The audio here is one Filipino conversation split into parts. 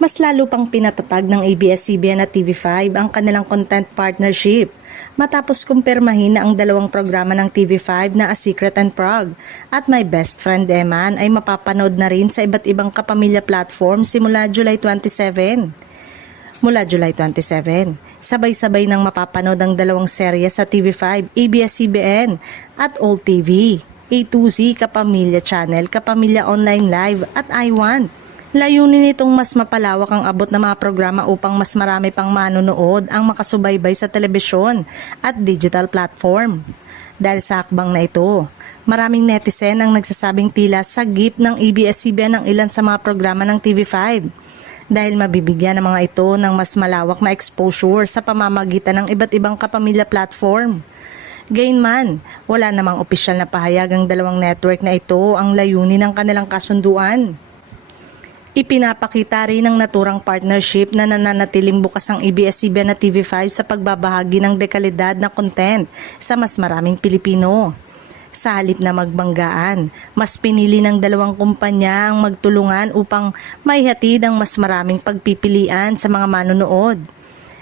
Mas lalo pang pinatatag ng ABS-CBN at TV5 ang kanilang content partnership matapos kumpirmahin na ang dalawang programa ng TV5 na A Secret and Prague at My Best Friend Eman ay mapapanood na rin sa iba't ibang kapamilya platform simula July 27. Mula July 27, sabay-sabay nang mapapanood ang dalawang serye sa TV5, ABS-CBN at All TV, A2Z Kapamilya Channel, Kapamilya Online Live at I Want. Layunin nitong mas mapalawak ang abot ng mga programa upang mas marami pang manonood ang makasubaybay sa telebisyon at digital platform. Dahil sa hakbang na ito, maraming netizen ang nagsasabing tila sagip ng ABS-CBN ng ilan sa mga programa ng TV5 dahil mabibigyan ng mga ito ng mas malawak na exposure sa pamamagitan ng iba't ibang kapamilya platform. Gayunman, wala namang opisyal na pahayag ang dalawang network na ito ang layunin ng kanilang kasunduan. Ipinapakita rin ng naturang partnership na nananatiling bukas ang ABS-CBN at TV5 sa pagbabahagi ng dekalidad na content sa mas maraming Pilipino. Sa halip na magbanggaan, mas pinili ng dalawang kumpanya ang magtulungan upang maihatid ang mas maraming pagpipilian sa mga manonood.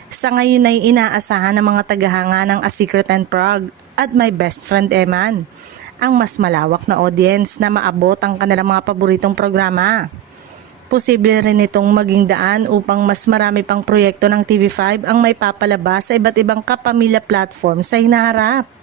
Sa ngayon ay inaasahan ng mga tagahanga ng A Secret and Prague at My Best Friend Eman ang mas malawak na audience na maabot ang kanilang mga paboritong programa. Posible rin itong maging daan upang mas marami pang proyekto ng TV5 ang may papalabas sa iba't ibang kapamilya platform sa hinaharap.